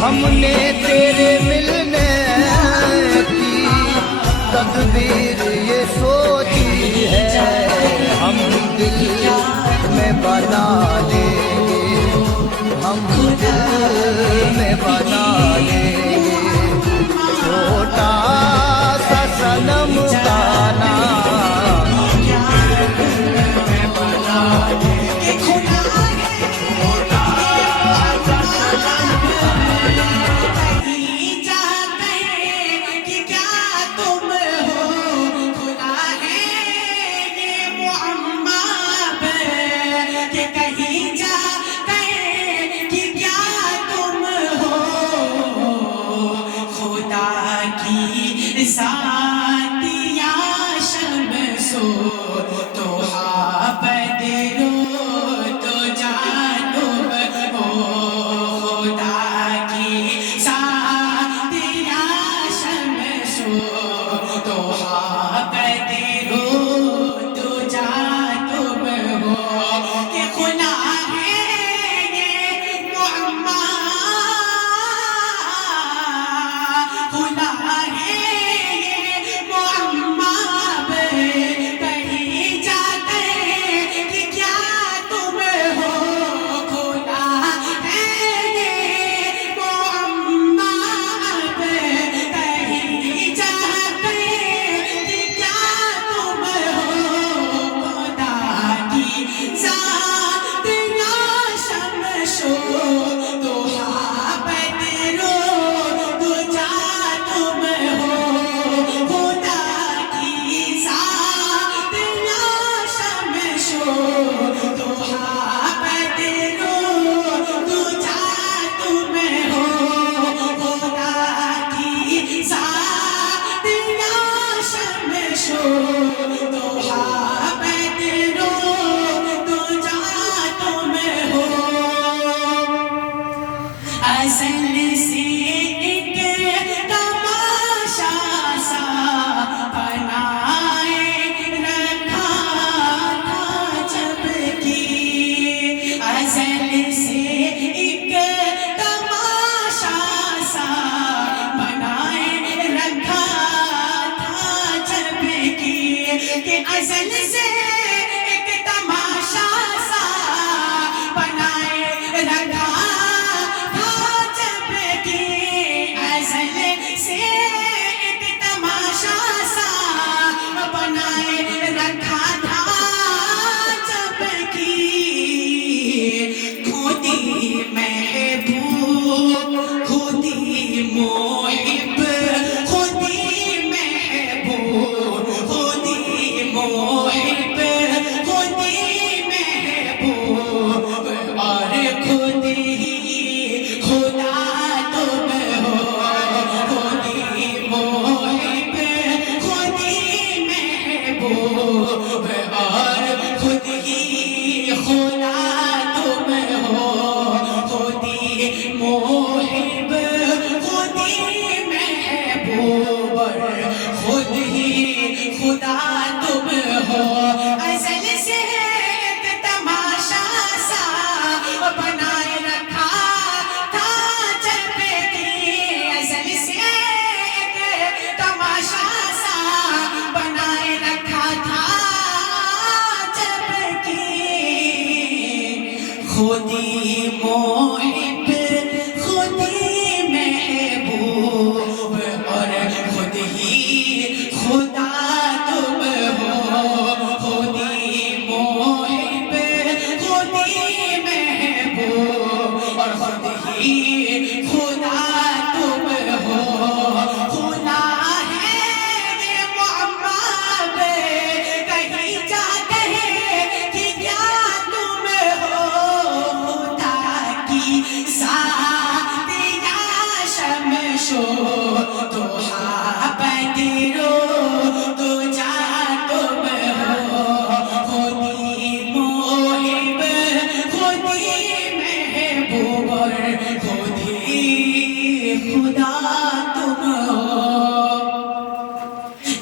ہم نے تیرے ملنے کی تدبیر یہ سوچی ہے، ہم دل میں بنا لیں گے، ہم دل میں بنا لیں گے چھوٹا سا صنم کا نام۔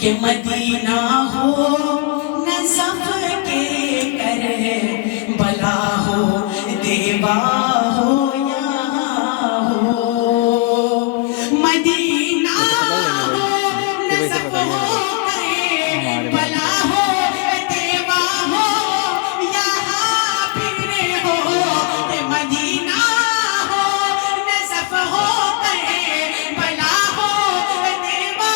کہ مدینہ ہو نصف کے کربلا ہو دیوا ہو یہاں ہو مدینہ ہو نصب ہو کرے بلا ہو دیوا ہو یہاں پھر ہو مدینہ ہو نصب ہو کرے بلا ہو دیوا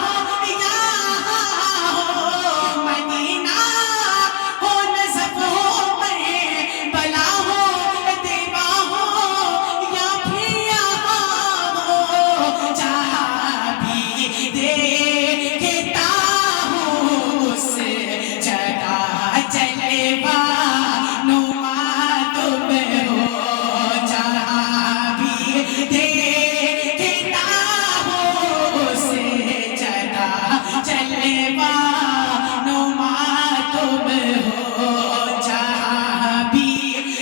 ہو یہاں ہو مدینہ ہو نصب ہو کرے بلا ہو دیوا ہو یا پھر یہاں ہو جہاں بھی دیکھتا ہوں اس جگہ جلوہ نما تم ہو جہاں بھی دیکھتا ہوں اس جگہ جلوہ نما تم ہو جہاں بھی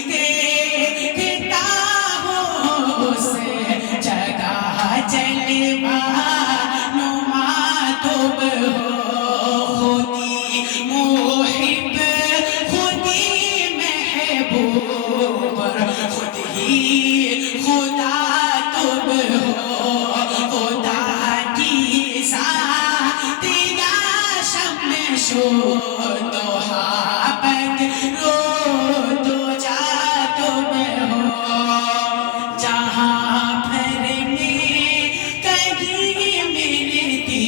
دیکھتا ہوں اس جگہ جلوہ نما تم ہو خودی محب خودی محبوب خود ہی خدا تم ہو خدا کی ذات یا شمس و ضحیٰ بدر و دجا تم ہو جہاں بھر میں کہیں ملتی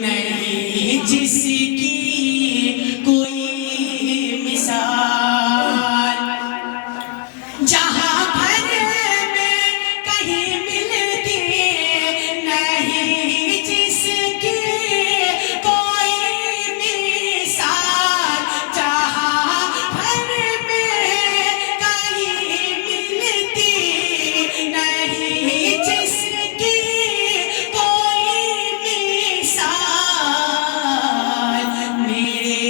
نہیں جس کی کوئی مثال جہاں بھر میں کہیں ملتی نہیں جس کی کوئی مثال جہاں بھر میں کہیں ملتی نہیں جس کی کوئی مثال میرے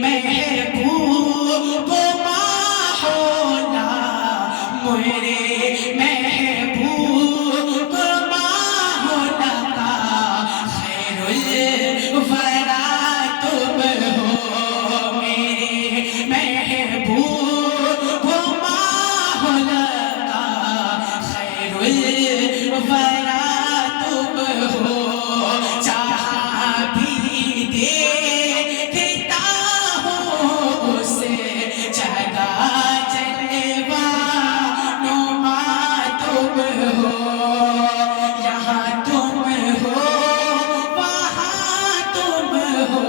محبوب ماحولا میرے محبوب ماحولا کا خیر الورا تم ہو میرے محبوب ماحولا کا خیر الورا تم ہو جہاں بھی دیکھتا ہوں اس جگہ جلوہ نما تم ہو یہاں تم ہو وہاں تم ہو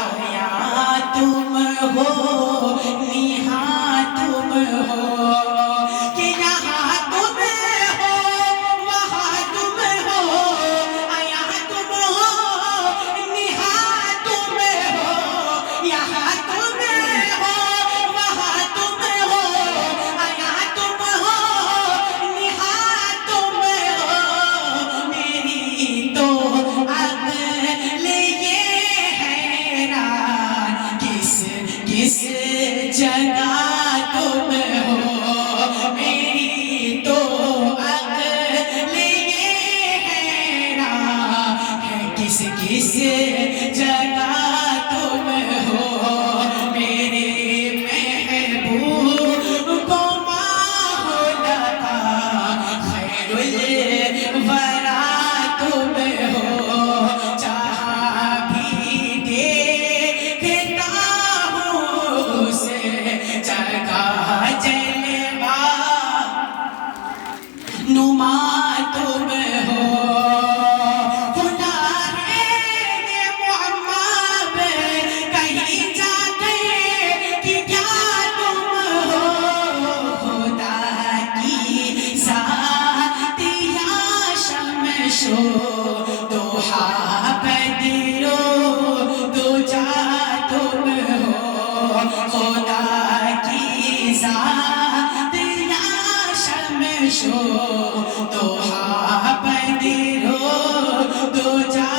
آیا تم ہو نہاں تم ہو کہ یہاں تم ہو وہاں تم ہو آیا تم ہو نہاں تم ہو یہاں تم ہو وہاں تم ہو آیا تم ہو نہاں تم ہو میری تو عقل یہ حیران کس جگہ تم ہو میری تو عقل یہ حیران ہے کس جگہ تم ہو میرے محبوب کو ماحولا کا خیر الورا تم ہو جہاں بھی دیکھتا ہوں اس جگہ جلوہ نما تم ہو محمد کہیں جا کے کہ کیا تم ہو خدا کی ذات یا شمس و ضحیٰ بدر و دجا تم ہو خدا کی ذات یا شمس و ضحیٰ بدر و دجا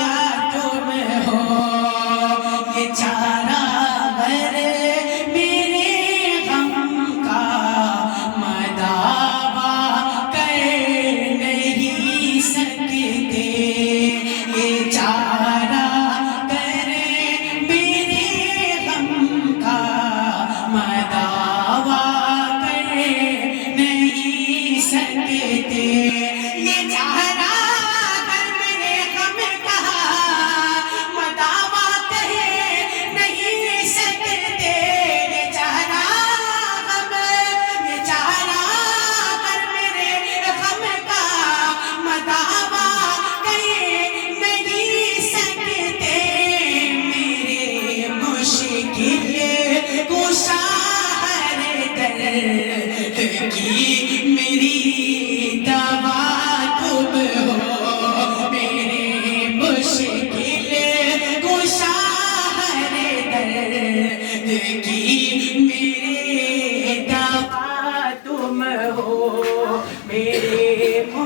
تم ہو یہ چارہ غر میرے غم کا مداوا کر نہیں سکتے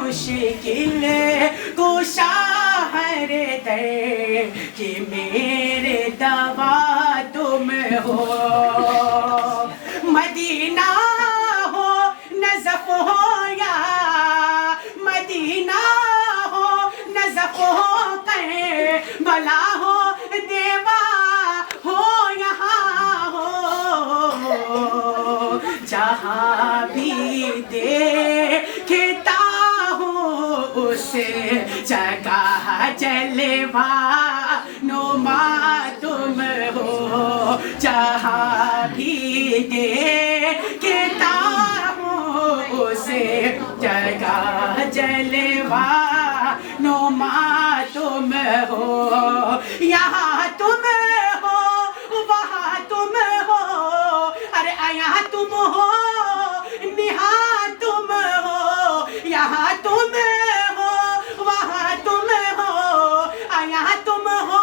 مشکل کشا ہر در کہ میرے دوا تم ہو مدینہ ہو نزف ہو یا مدینہ ہو نزف ہو کربلا ہو دیوا ہو یہاں ہو جہاں بھی دیکھتا ہوں اس جگہ جلوہ نما تم ہو جہاں بھی دیکھتا ہوں اس جگہ جلوہ نما تم ہو یہاں تم ہو وہاں تم ہو ارے یہاں تم ہو نہاں تم ہو یہاں تم ہو وہاں تم ہو یہاں تم ہو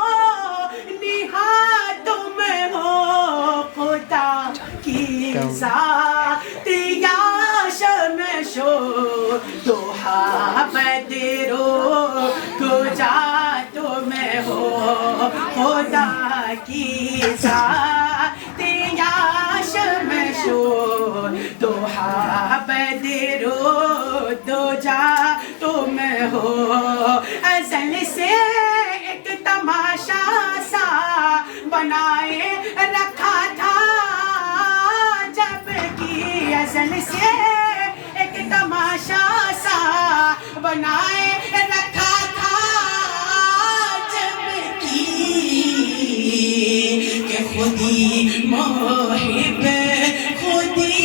نہاں تم ہو خدا کی ذات یا شمس و ضحیٰ بدرو کجا تم ہو خدا کی ذات یا شمس و ضحیٰ بدرو کجا تم ہو ازل سے ایک تماشا سا بنائے رکھا تھا جب کی ازل سے ایک تماشا سا بنائے رکھا تھا جب کی کہ خودی محب خودی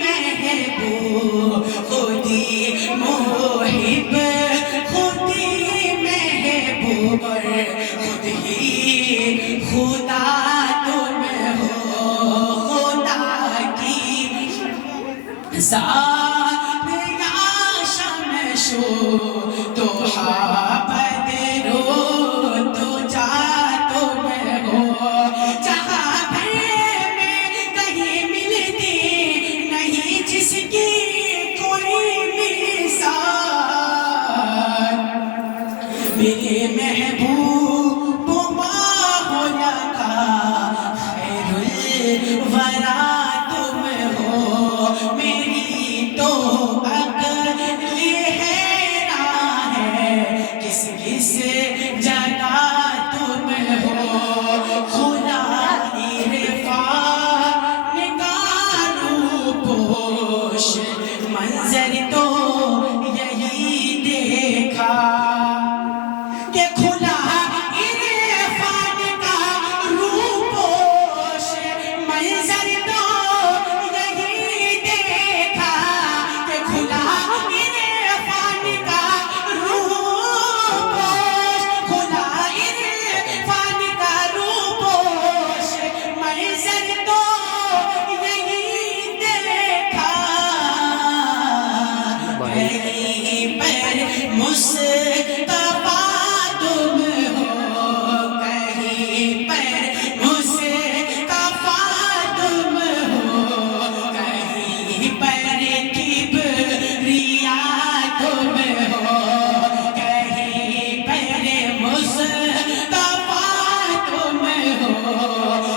محبوب خودی محب خودی محبوب اور خود ہی خدا تم ہو خدا کی ذات یا شمس و ضحیٰ بدرو کجا تم ہو جہاں بھر میں کہیں ملتی نہیں جس کی کوئی مثال میرے محبوب ماہ لکا خیر الورا تم ہو میری تو عقل حیران ہے کس کس جگہ تم ہو خدا عرفان کا روپوش منظر تو یہی دیکھا کہ کھلا عرفان کا روپوش منظر تو یہی دیکھا کہ کھلا عرفان کا روپوش کھلا عرفان کا روپوش منظر تو یہی دیکھا کہیں پر مصطفیٰ تم ہو کہیں پر مصطفیٰ تم ہو کہیں پر کبریا تم ہو کہیں پر مصطفیٰ تم ہو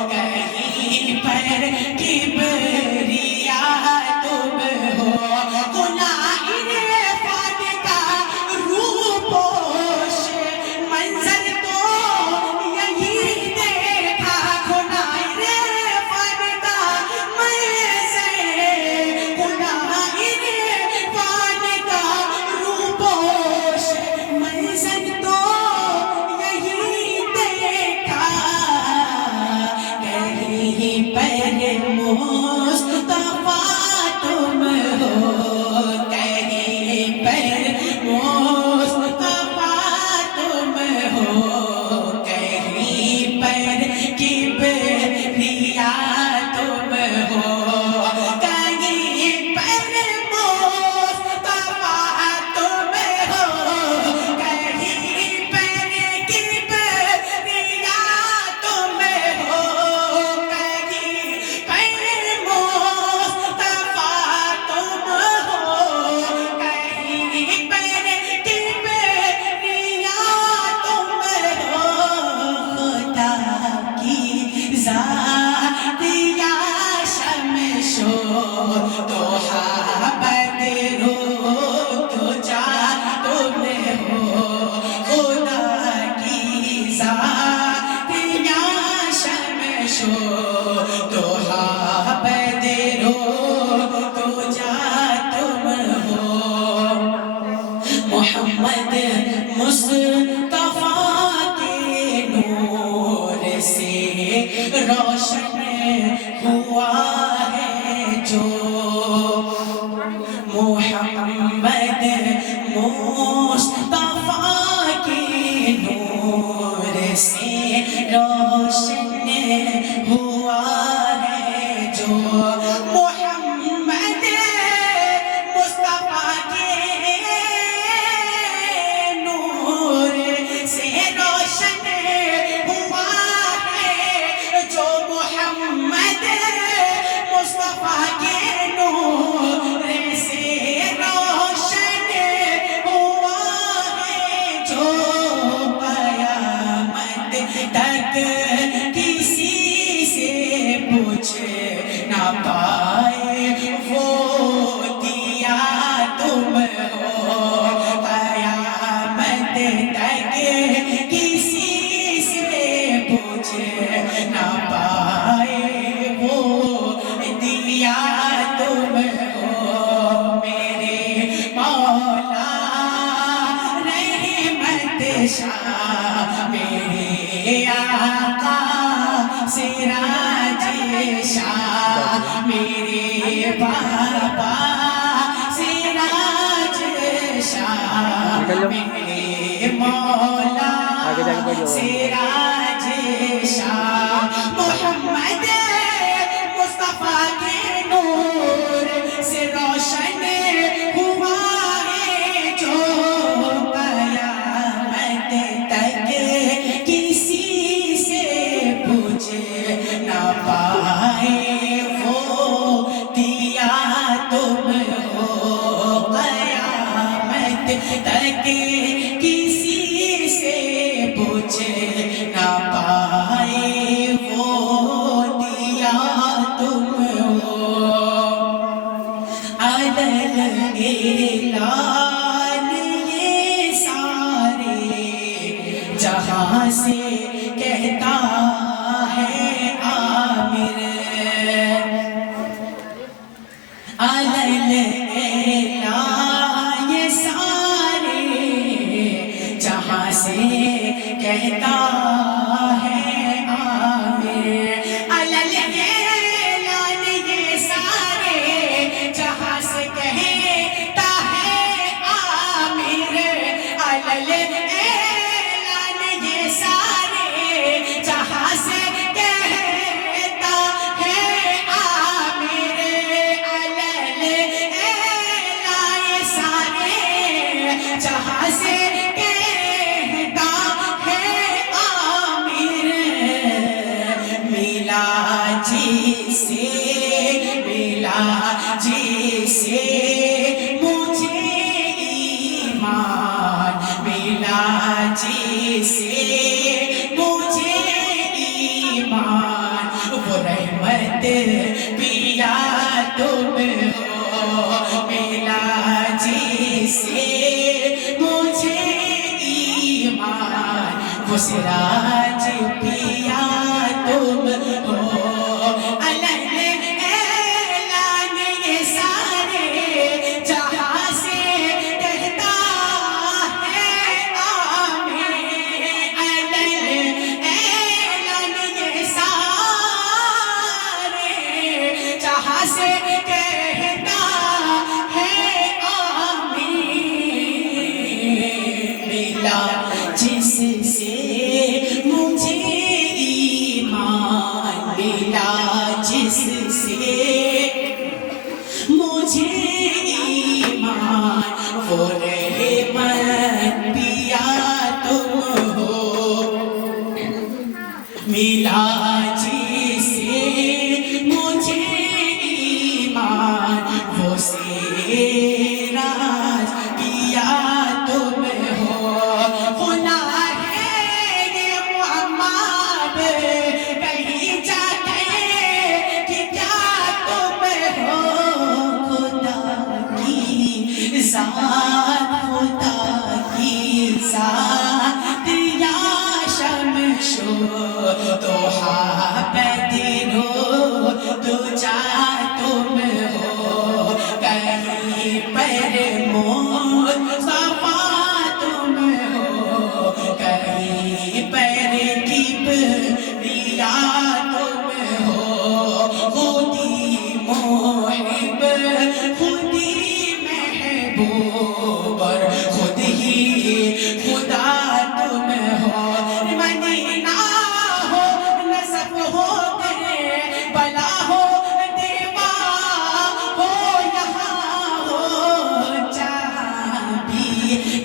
کہیں پر کبریا تم ہو خدا عرفان کا روپوش مصطفیٰ کے نور سے روشن ہوا ہے جو محمد مصطفیٰ کے نور سے روشن ہوا ہے جو محمد مصطفیٰ کے نور سے روشن ہوا ہے جو قیامت تک کسی سے پوچھ نہ پائے وہ دیا تم ہو قیامت تک کسی سے پوچھ نہ پائے وہ دیا تم ہو میرے مولا رحمت شاہ میرے آقا سراج شاہ میرے بابا سراج شاہ میرے مولا سراج شاہ محمد مصطفیٰ کے نور سے روشن ہوا ہے جو قیامت تک کسی سے پوچھ نہ پائے وہ دیا تم ہو قیامت تک کسی سے پوچھ نہ پائے وہ دیا تم ہو عدل اعلان یہ سارے جہاں سے کہتا ہے عامر عدل اعلان یہ سارے جہاں سے کہتا ہے عامر علل اعلان یہ سارے جہاں سے کہتا ہے عامر علل اعلان یہ سارے جہاں سے کہتا ہے عامر علل اعلان یہ سارے جہاں سے کہتا ہے عامر ملا جی سے مجھے ایمان ملا جی سے مجھے ایمان وہ رحمت پیا تم ہو ملا جی سے مجھے ایمان وہ سراج پیا تم ہو علل اعلان یہ سارے جہاں سے کہتا ہے عامر علل اعلان یہ سارے جہاں سے کہتا ہے عامر ملا جس سے مجھے ایمان ملا جس سے مجھے ایمان وہ رحمت پیا تم ہو ملا جس سے مجھے ایمان وہ سراج پیا تم ہو خدا ہے یہ محمد کہیں جاتے کہ کیا تم ہو خدا کی ذات خدا کی ذات یا شمشو تو بدرو تو جا تم ہو کہیں پر مصطفیٰ تم ہو کہیں پر کبریا تم ہو خودی محب خودی محبوب اور